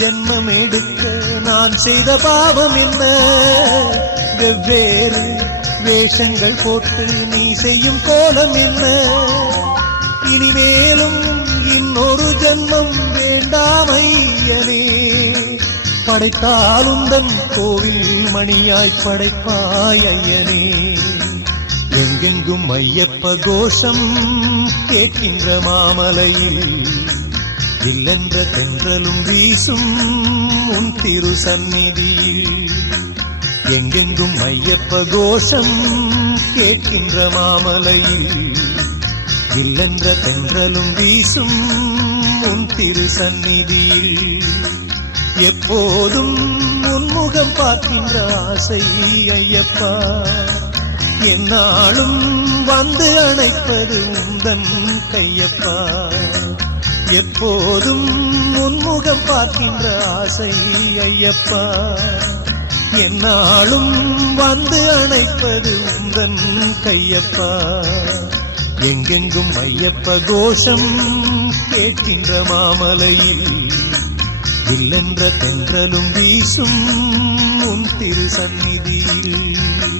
ஜென்மம் எடுக்க நான் செய்த பாவம் என்ன? வெவ்வேறு வேஷங்கள் போட்டு நீ செய்யும் கோலம் என்ன? இனிமேலும் இன்னொரு ஜென்மம் வேண்டாம் ஐயனே. படைத்தாலுந்தன் கோவில் மணியாய் படைப்பாய் ஐயனே. எங்கெங்கும் ஐயப்ப கோஷம் கேட்கின்ற மாமலையில் இல்லென்ற தென்றலும் வீசும் உன் திரு சந்நிதியில். எங்கெங்கும் ஐயப்ப கோஷம் கேட்கின்ற மாமலையில் இல்லென்ற தென்றலும் வீசும் உன் திரு சந்நிதியில். எப்போதும் உன்முகம் பார்க்கின்ற ஆசை ஐயப்பா. என்னாலும் வந்து அணைப்பது உந்தன் கையப்பா. எப்போதும் உன்முகம் பார்க்கின்ற ஆசை ஐயப்பா. என்னாலும் வந்து அணைப்பது உந்தன் கையப்பா. எங்கெங்கும் ஐயப்ப கோஷம் கேட்கின்ற மாமலையில் இல்லென்ற தென்றலும் வீசும் உன் திரு சந்நிதியில்.